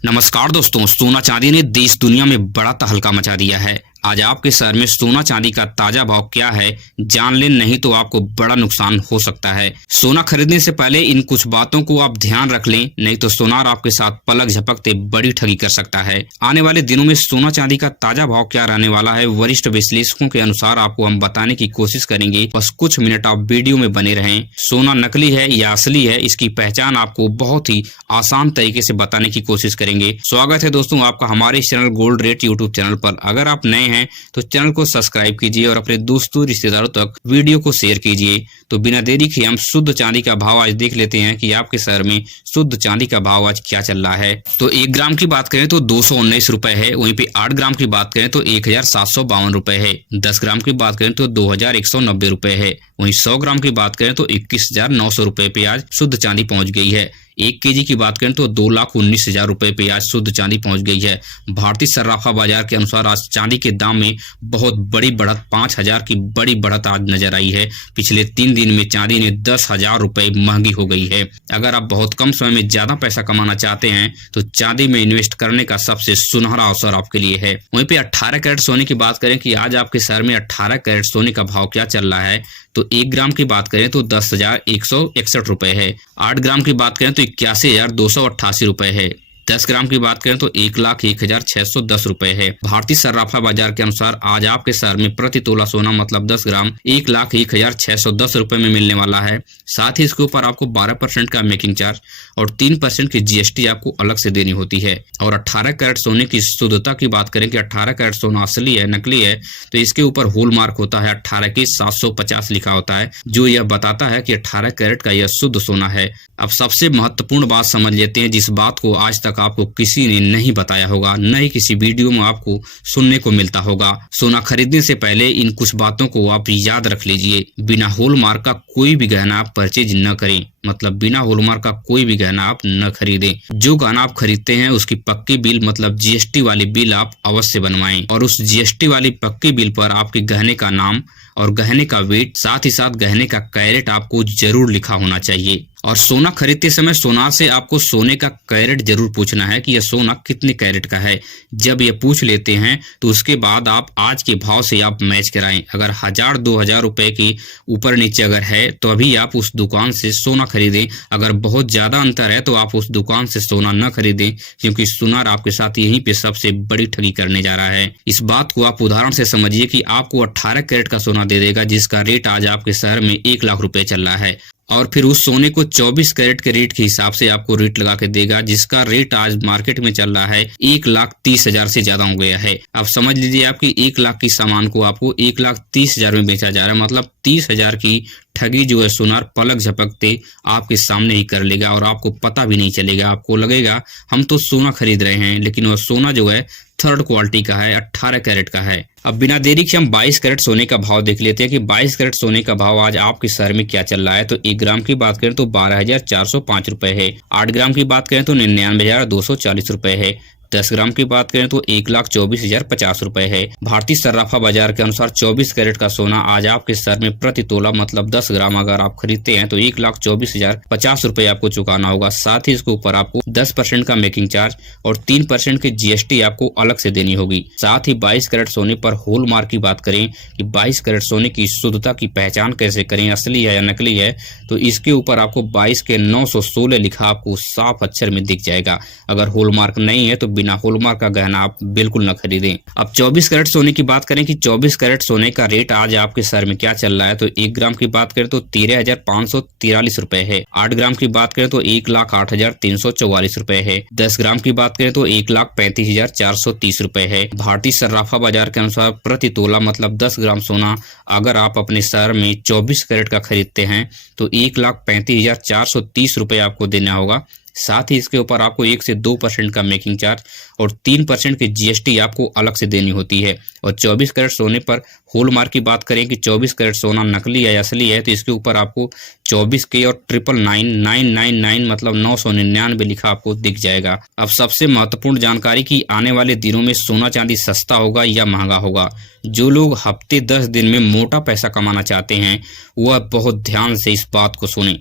नमस्कार दोस्तों, सोना चांदी ने देश दुनिया में बड़ा तहलका मचा दिया है। आज आपके शहर में सोना चांदी का ताजा भाव क्या है जान लें, नहीं तो आपको बड़ा नुकसान हो सकता है। सोना खरीदने से पहले इन कुछ बातों को आप ध्यान रख लें, नहीं तो सोनार आपके साथ पलक झपकते बड़ी ठगी कर सकता है। आने वाले दिनों में सोना चांदी का ताजा भाव क्या रहने वाला है, वरिष्ठ विश्लेषकों के अनुसार आपको हम बताने की कोशिश करेंगे। बस कुछ मिनट आप वीडियो में बने रहें। सोना नकली है या असली है, इसकी पहचान आपको बहुत ही आसान तरीके से बताने की कोशिश करेंगे। स्वागत है दोस्तों आपका हमारे इस channel gold rate YouTube channel पर। अगर आप नए हैं तो चैनल को सब्सक्राइब कीजिए और अपने दोस्तों रिश्तेदारों तक वीडियो को शेयर कीजिए। तो बिना देरी के हम शुद्ध चांदी का भाव आज देख लेते हैं कि आपके शहर में शुद्ध चांदी का भाव आज क्या चल रहा है। तो 1 ग्राम की बात करें तो 219 रुपए है। वहीं पे 8 ग्राम की बात करें तो 1752 रुपए है। 10 ग्राम की बात करें तो 2190 रुपए है। वहीं 100 ग्राम की बात करें तो 21,900 रुपए पे आज शुद्ध चांदी पहुंच गई है। 1 केजी की बात करें तो 2,19,000 रुपए पे आज शुद्ध चांदी पहुंच गई है। भारतीय सर्राफा बाजार के अनुसार आज चांदी के दाम में बहुत बड़ी बढ़त, 5,000 की बड़ी बढ़त आज नजर आई है। पिछले 3 दिन में चांदी ने 10,000 रुपए महंगी हो गई है। अगर आप बहुत कम समय में ज्यादा पैसा कमाना चाहते हैं तो चांदी में इन्वेस्ट करने का सबसे सुनहरा अवसर आपके लिए है। वहीं पे 18 कैरेट सोने की बात करें कि आज आपके शहर में 18 कैरेट सोने का भाव क्या चल रहा है, तो 1 ग्राम की बात करें तो 10,161 रुपए है। 8 ग्राम की बात करें तो 81,288 रुपए है। 10 ग्राम की बात करें तो 1,01,610 रुपए है। भारतीय सर्राफा बाजार के अनुसार आज आपके शहर में प्रति तोला सोना मतलब 10 ग्राम 1,01,610 रुपए में मिलने वाला है। साथ ही इसके ऊपर आपको 12% का मेकिंग चार्ज और 3% की जीएसटी आपको अलग से देनी होती है। और 18 कैरेट सोने की शुद्धता की बात करें कि 18 कैरेट सोना असली है नकली है, तो इसके ऊपर होल मार्क होता है 18 की 750 लिखा होता है, जो यह बताता है कि 18 कैरेट का यह शुद्ध सोना है। अब सबसे महत्वपूर्ण बात समझ लेते हैं, जिस बात को आज तक आपको किसी ने नहीं बताया होगा, न ही किसी वीडियो में आपको सुनने को मिलता होगा। सोना खरीदने से पहले इन कुछ बातों को आप याद रख लीजिए। बिना हॉलमार्क का कोई भी गहना आप परचेज न करें, मतलब बिना हॉलमार्क का कोई भी गहना आप न खरीदें। जो गहना आप खरीदते हैं उसकी पक्की बिल मतलब जीएसटी वाली बिल आप अवश्य बनवाएं और उस जीएसटी वाली पक्की बिल पर आपके गहने का नाम और गहने का वेट, साथ ही साथ गहने का कैरेट आपको जरूर लिखा होना चाहिए। और सोना खरीदते समय सोनार से आपको सोने का कैरेट जरूर पूछना है कि यह सोना कितने कैरेट का है। जब ये पूछ लेते हैं तो उसके बाद आप आज के भाव से आप मैच कराएं। अगर 1,000-2,000 रुपए की ऊपर नीचे अगर है तो अभी आप उस दुकान से सोना खरीदें। अगर बहुत ज्यादा अंतर है तो आप उस दुकान से सोना न खरीदें, क्योंकि सोनार आपके साथ यहीं पे सबसे बड़ी ठगी करने जा रहा है। इस बात को आप उदाहरण से समझिए कि आपको 18 कैरेट का सोना दे देगा जिसका रेट आज आपके शहर में 1 लाख रुपए चल रहा है, और फिर उस सोने को 24 कैरेट के रेट के हिसाब से आपको रेट लगा के देगा, जिसका रेट आज मार्केट में चल रहा है 1,30,000 से ज्यादा हो गया है। अब समझ लीजिए आपकी 1 लाख की सामान को आपको 1,30,000 में बेचा जा रहा है, मतलब 30,000 की ठगी जो है सोनार पलक झपकते आपके सामने ही कर लेगा और आपको पता भी नहीं चलेगा। आपको लगेगा हम तो सोना खरीद रहे हैं, लेकिन वह सोना जो है 3rd क्वालिटी का है, 18 कैरेट का है। अब बिना देरी के हम 22 कैरेट सोने का भाव देख लेते हैं कि 22 कैरेट सोने का भाव आज आपके शहर में क्या चल रहा है। तो 1 ग्राम की बात करें तो 12,405 रुपए है। 8 ग्राम की बात करें तो 99,240 रुपए है। 10 ग्राम की बात करें तो 1,24,050 रुपए है। भारतीय सर्राफा बाजार के अनुसार 24 कैरेट का सोना आज आपके शहर में प्रति तोला मतलब 10 ग्राम अगर आप खरीदते हैं तो 1,24,050 रुपए आपको चुकाना होगा। साथ ही इसके ऊपर आपको 10% का मेकिंग चार्ज और 3% की जीएसटी आपको अलग से देनी होगी। साथ ही 22 कैरेट सोने पर होल मार्क की बात करें कि 22 कैरेट सोने की शुद्धता की पहचान कैसे करें, असली है या नकली है, तो इसके ऊपर आपको 22 के 916 लिखा आपको साफ अक्षर में दिख जाएगा। अगर होल मार्क नहीं है तो बिना हॉलमार्क का गहना आप बिल्कुल न खरीदें। अब 24 कैरेट सोने की बात करें कि 24 कैरेट सोने का रेट आज आपके शहर में क्या चल रहा है। तो 1 ग्राम की बात करें तो 13,543 रुपए है। 8 ग्राम की बात करें तो 1,08,344 रुपए है। 10 ग्राम की बात करें तो 1,35,430 रुपए है। भारतीय सर्राफा बाजार के अनुसार प्रति तोला मतलब 10 ग्राम सोना अगर आप अपने शहर में 24 कैरेट का खरीदते हैं तो 1,35,430 रुपए आपको देना होगा। साथ ही इसके ऊपर आपको 1 से 2% का मेकिंग चार्ज और 3% की जीएसटी आपको अलग से देनी होती है। और 24 कैरेट सोने पर होल मार्क की बात करें कि 24 कैरेट सोना नकली है या असली है, तो इसके ऊपर आपको 24 के और 999 मतलब 999 लिखा आपको दिख जाएगा। अब सबसे महत्वपूर्ण जानकारी कि आने वाले दिनों में सोना चांदी सस्ता होगा या महंगा होगा। जो लोग हफ्ते 10 दिन में मोटा पैसा कमाना चाहते हैं वह बहुत ध्यान से इस बात को सुने।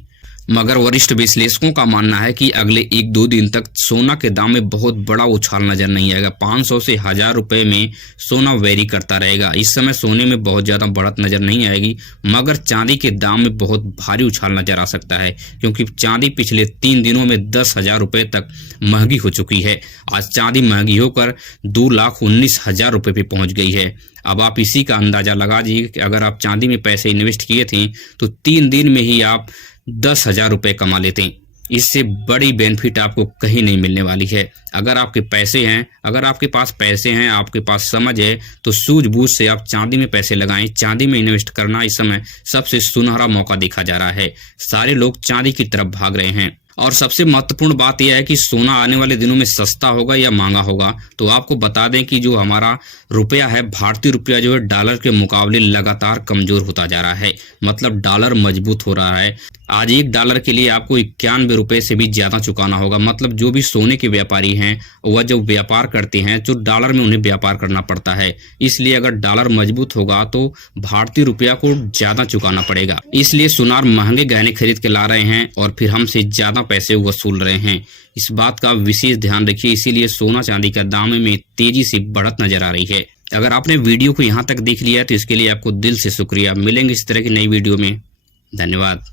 मगर वरिष्ठ विश्लेषकों का मानना है कि अगले 1-2 दिन तक सोना के दाम में बहुत बड़ा उछाल नजर नहीं आएगा। 500 से 1000 रुपए में सोना वेरी करता रहेगा। इस समय सोने में बहुत ज्यादा बढ़त नजर नहीं आएगी, मगर चांदी के दाम में बहुत भारी उछाल नजर आ सकता है, क्योंकि चांदी पिछले 3 दिनों में 10,000 रुपए तक महंगी हो चुकी है। आज चांदी महंगी होकर 2,19,000 रुपए पे पहुंच गई है। अब आप इसी का अंदाजा लगा दीजिए कि अगर आप चांदी में पैसे इन्वेस्ट किए थे तो 3 दिन में ही आप 10,000 रुपए कमा लेते हैं। इससे बड़ी बेनिफिट आपको कहीं नहीं मिलने वाली है। अगर आपके पास पैसे हैं, आपके पास समझ है, तो सूझबूझ से आप चांदी में पैसे लगाएं। चांदी में इन्वेस्ट करना इस समय सबसे सुनहरा मौका देखा जा रहा है। सारे लोग चांदी की तरफ भाग रहे हैं। और सबसे महत्वपूर्ण बात यह है कि सोना आने वाले दिनों में सस्ता होगा या महंगा होगा। तो आपको बता दें कि जो हमारा रुपया है, भारतीय रुपया जो है डॉलर के मुकाबले लगातार कमजोर होता जा रहा है, मतलब डॉलर मजबूत हो रहा है। आज $1 के लिए आपको 91 रुपए से भी ज्यादा चुकाना होगा। मतलब जो भी सोने के व्यापारी हैं वह जो व्यापार करते हैं, जो डॉलर में उन्हें व्यापार करना पड़ता है। इसलिए अगर डॉलर मजबूत होगा तो भारतीय रुपया को ज्यादा चुकाना पड़ेगा। इसलिए सुनार महंगे गहने खरीद के ला रहे हैं और फिर हमसे ज्यादा पैसे वसूल रहे हैं। इस बात का विशेष ध्यान रखिए। इसीलिए सोना चांदी का दाम में तेजी से बढ़त नजर आ रही है। अगर आपने वीडियो को यहाँ तक देख लिया है तो इसके लिए आपको दिल से शुक्रिया। मिलेंगे इस तरह की नई वीडियो में। धन्यवाद।